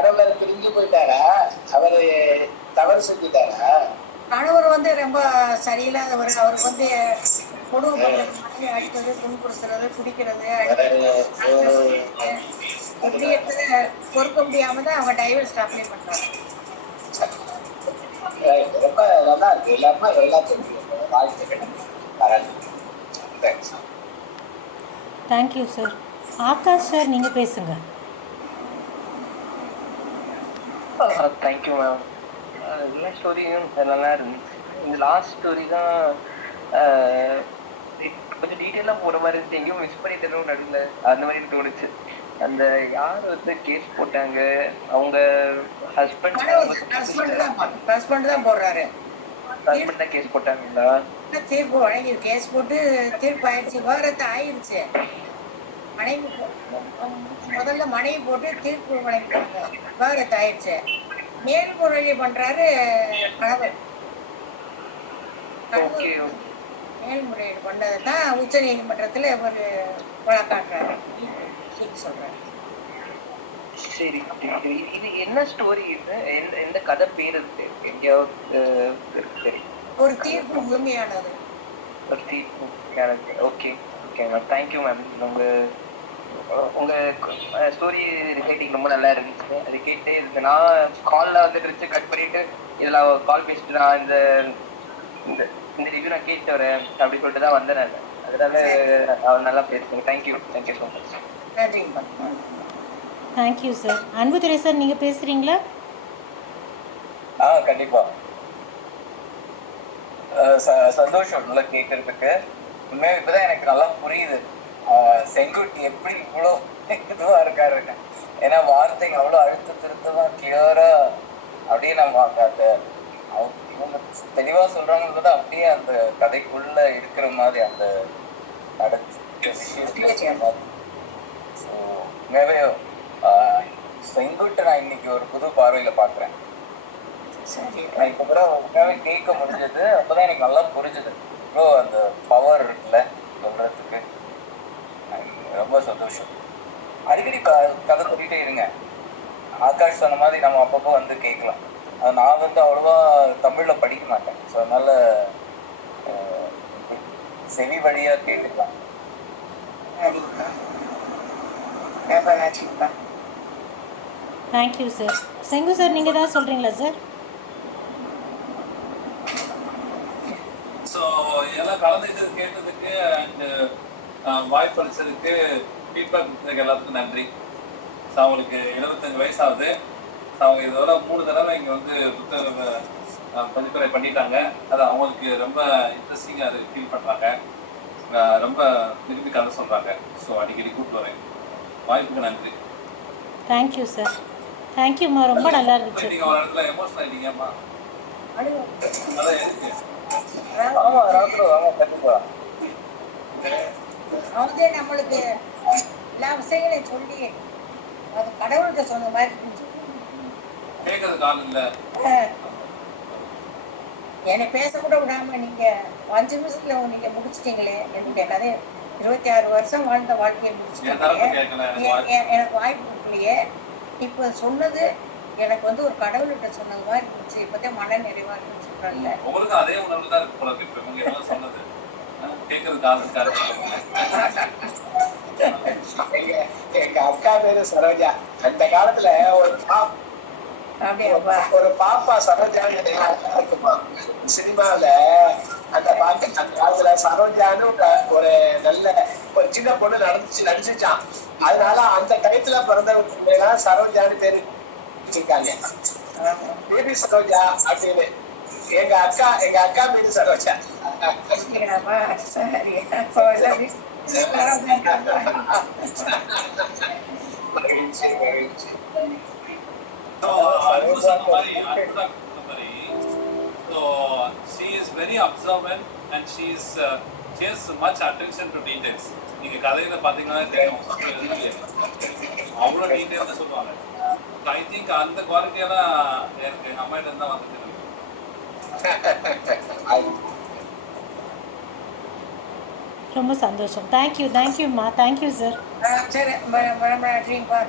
கணவர் பிரிஞ்சு போயிட்டாரா? அவரு தவறு செஞ்சுட்டாரா? கணவர் வந்து ரொம்ப சரியில்லாதவர். அவருக்கு வந்து கொடுமை பண்றது, மனைவி அடிக்கிறது, துன்புறுத்துறது, குடிக்கிறது, அடிக்கிறது, இப்படி இருக்கிறத பொறுக்க முடியாம தான் அவங்க டைவர்ஸ் அப்ளை பண்றாங்க. ரொம்ப நல்லா இருக்கு. எல்லாருமே நல்லா தெரிஞ்சுக்கணும். வாழ்த்துக்கள். Thanks. Thank you sir. Akash sir நீங்கள் பேசுங்க. Thank you ma'am. எல்லா ஸ்டோரியும் நல்லா இருந்துச்சு. இந்த லாஸ்ட் ஸ்டோரி தான் கொஞ்சம் டீட்டெயிலாக போகிற மாதிரி இருந்துச்சு. எங்கேயும் மிஸ் பண்ணிட்டேன்னு நடுவில் அந்த மாதிரி தோணுச்சு. அந்த யார் வந்து கேஸ் போட்டாங்க, அவங்க ஹஸ்பண்ட் தான் போடுறாரு. ஹஸ்பண்ட் தான் கேஸ் போட்டாங்களா? தீர்ப்பு வழங்கி கேஸ் போட்டு தீர்ப்பு ஆயிடுச்சு, விவகாரத்து ஆயிடுச்சு. மனைவி முதல்ல மனைவி போட்டு தீர்ப்பு வழங்கிட்டாங்க, விவகாரத்து ஆயிடுச்சு. மேல்முறையீடு பண்றாரு கணவர். மேல்முறையீடு பண்ணதுதான் உச்ச நீதிமன்றத்துல ஒரு வழக்காடுறாரு சொல்றாரு. சரி, இது என்ன ஸ்டோரி? எந்த கதை பேர் இருக்கு? எங்கேயாவது ஒரு தீர்ப்பு முழுமையானது. ஒரு தீர்ப்பு முழுமையானது. Okay okay ma'am. Thank you ma'am. உங்க ஸ்டோரி ரிசைட்டிங் ரொம்ப நல்லா இருந்துச்சு. அது கேட்டு இது நான் காலில் வந்துட்டு கட் பண்ணிட்டு இதில் கால் பேசிட்டு நான் இந்த ரிவ்யூ நான் கேட்டு வரேன் அப்படி சொல்லிட்டு தான் வந்தேன் நான். அதனால அவர் நல்லா பேசுங்க. Thank you so much. Thank you sir. Anbudurai sir நீங்கள் பேசுகிறீங்களா? கண்டிப்பா. சந்தோஷம் நல்லா கேட்கறதுக்கு. உண்மையாக இப்பதான் எனக்கு நல்லா புரியுது செங்குட்டி எப்படி இவ்வளோ இதுவா இருக்காருங்க. ஏன்னா வார்த்தைங்க அவ்வளோ அழுத்த திருத்தமா கிளியரா அப்படியே நம்ம அந்த இவங்க தெளிவா சொல்றாங்கிறது அப்படியே அந்த கதைக்குள்ள இருக்கிற மாதிரி அந்த நடத்த விஷயம். உண்மையாவே செங்குட்டை நான் இன்னைக்கு ஒரு புது பார்வையில பாக்குறேன். நான் இப்ப கூட உண்மையாவே கேட்க முடிஞ்சது. அப்பதான் எனக்கு நல்லா புரிஞ்சுது ப்ரோ அந்த பவர் இருக்குல்ல சொல்றதுக்கு. ரொம்ப சந்தோஷம். அடிக்கடி கதை சொல்லிட்டே இருங்க. ஆகாஷ் சொன்ன மாதிரி நம்ம அப்பப்போ வந்து கேட்கலாம். அது நான் வந்து அவ்வளோவா தமிழ்ல படிக்க மாட்டேன். ஸோ அதனால செவி வழியா கேட்டுக்கலாம். Thank you sir. செங்கு சார் நீங்கள் தான் சொல்கிறீங்களா சார்? ஸோ எல்லாம் கலந்துட்டு கேட்டதுக்கு அண்ட் வாய்ப்பு அளிச்சதுக்கு ஃபீட்பேக் கொடுத்ததுக்கு எல்லாத்துக்கும் நன்றி. ஸோ அவங்களுக்கு 75 வயசாகுது. ஸோ அவங்க இதோட 3 தடவை இங்கே வந்து புத்தக பதிப்புரை பண்ணிட்டாங்க. அது அவங்களுக்கு ரொம்ப இன்ட்ரெஸ்டிங்காக அது ஃபீல் பண்ணுறாங்க. ரொம்ப விரும்பி கதை சொல்கிறாங்க. ஸோ அடிக்கடி கூப்பிட்டு வரேன். வாய்ப்புக்கு நன்றி. Thank you sir. தேங்க்யூம்மா. ரொம்ப நல்லா இருந்துச்சு. நீங்கள் ஒரு இடத்துல எமோஷனல் ஆகிட்டீங்கம்மா. அதான் இருக்கு. அவதே நம்மளுக்கு எல்லா விஷயங்களையும் சொல்லி அது கடவுள்கிட்ட சொன்ன மாதிரி கேட்கறதுக்கு ஆள் இல்லை. என்னை பேச கூட விடாம நீங்க 5 நிமிஷத்துல நீங்க முடிச்சிட்டீங்களே. என்னுடைய கதை 26 வருஷம் வாழ்ந்த வாழ்க்கையை முடிச்சிட்டீங்க. எனக்கு வாய்ப்பு கொடுக்கலையே. இப்போ சொன்னது எனக்கு வந்து ஒரு கடவுள்கிட்ட சொன்னது மாதிரி இருந்துச்சு. இப்பதான் மன நிறைவா இருக்குன்னு சொல்றேன்ல. உங்களுக்கு அதே உணர்வு தான் இருக்கு போல இருக்கு. இவங்க எல்லாம் சொன்னது கேட்கறதுக்கு ஆள் இருக்காரு. எங்க அக்கா பேரு சரோஜா. அந்த காலத்துல ஒரு பாப்பா சரோஜான்னு சினிமாவில அந்த காலத்துல சரோஜான்னு ஒரு நல்ல ஒரு சின்ன பொண்ணு நடிச்சுச்சான். அதனால அந்த டயத்துல பிறந்தவங்க சரோஜான்னு பேரு வச்சிருக்காங்க. பேபி சரோஜா அப்படின்னு. எங்க அக்கா பேரு சரோஜா. சரி So she is very observant and she has much attention to details. நீங்க கதையில பாத்தீங்கன்னா தெரியும் அவ்வளோ டீட்டெயிலாக சொல்லுவாங்க. ஐ திங்க் அந்த குவாலிட்டியெல்லாம் எனக்கு எங்கள் அம்மா கிட்ட தான் வந்துட்டு. ரொம்ப சந்தோஷம். தேங்க்யூம்மா. Thank you sir. சரி, நன்றிப்பா.